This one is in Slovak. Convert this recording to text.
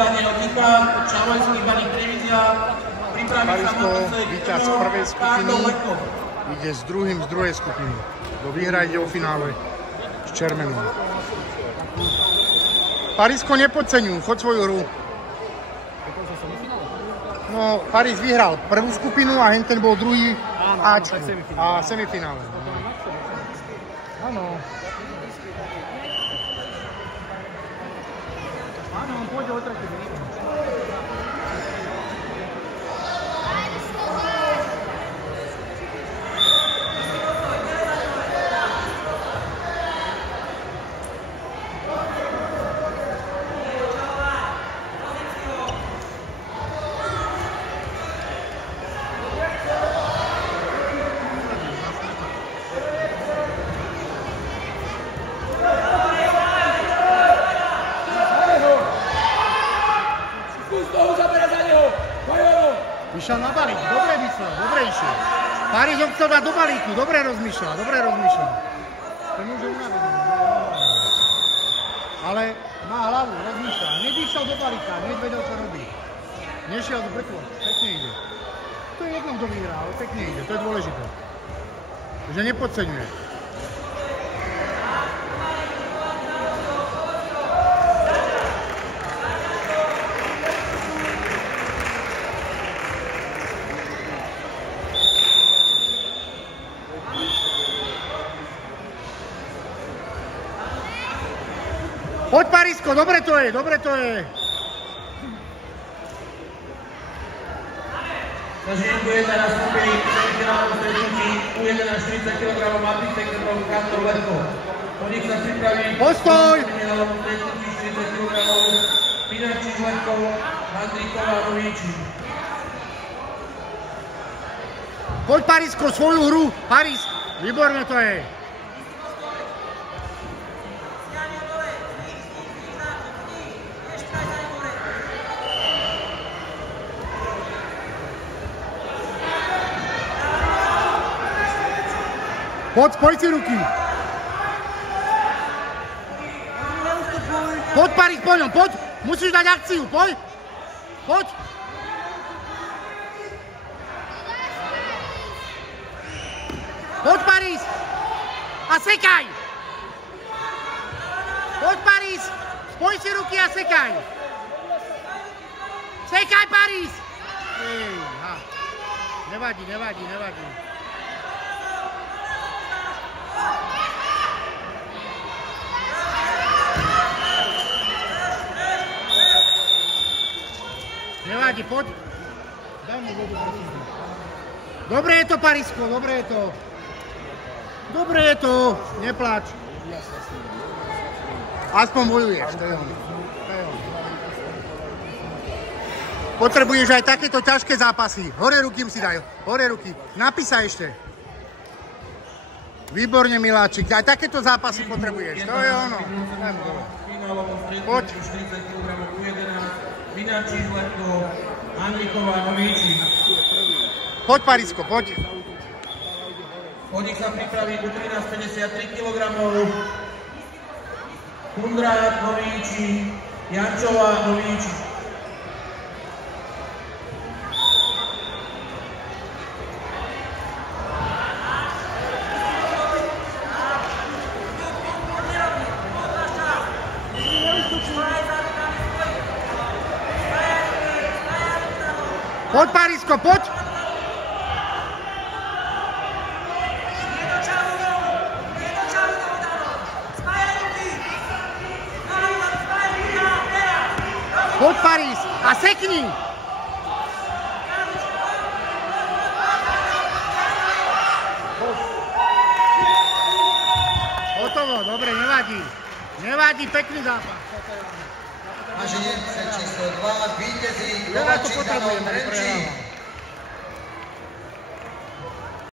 vydanie od Nicha, Čavojský, Baník Prievidza, pripraví sa Motocek, víťaz z prvej skupiny, ide s druhým z druhej skupiny. Kto vyhrá, ide o finále s červeným. Parisko, nepodceňuj, choď svoju hru. No, Paris vyhral prvú skupinu a henten bol druhý Ačku a semifinále. Áno. Áno, on pôjde o tretie. Vyšiel na balík, dobre myslel, dobre išiel. Paris ho chcel dať do balíku, dobre rozmýšľal, To môže unavený. Ale má hlavu, rozmýšľa. Nevyšiel do balíka, nevedel, čo robí. Nešiel do peklo, pekne ide. To je jedno, kto vyhrá, ale pekne ide, to je dôležité. Že nepodceňuje. Poď, Parisko, dobre to je. Takže je na skupiny semifinálových stretnutí U11 40 kg Martin Sekretov Kantor Lehko. Po nich sa pripraví postoj! Semifinálových stretnutí 40 kg Minačič Lehko, Andríková Novíči. Poď, Parisko, svoju hru. Paris, výborne to je. Poď, spoj si ruky. Poď, Paris, po ňom, poď. Musíš dať akciu, poď. Poď. Poď, Paris. A sekaj. Poď, Paris. Spoj si ruky a sekaj. Sekaj, Paris. Nevadí. Nevadí, poď. Daj mu vodu, prosím. Dobre je to, Parisko, dobre je to. Nepláč. Aspoň bojuješ, to je on. Potrebuješ aj takéto ťažké zápasy. Hore ruky si daj, Napísaj ešte. Výborne, Miláčik, aj takéto zápasy potrebuješ, to je ono. Poď. Minačič Lehko, Andríková Novíči. Poď, Parisko, poď. Po nich sa pripraví U13 53 kg Kundrát Novíči, Jančová Novíči. Poď, Parisko, poď! Poď, Paris, a sekni! Hotovo, dobre, nevadí, pekný zápas. A ženice číslo 2, vítězí Kovačík Karol Trenčík.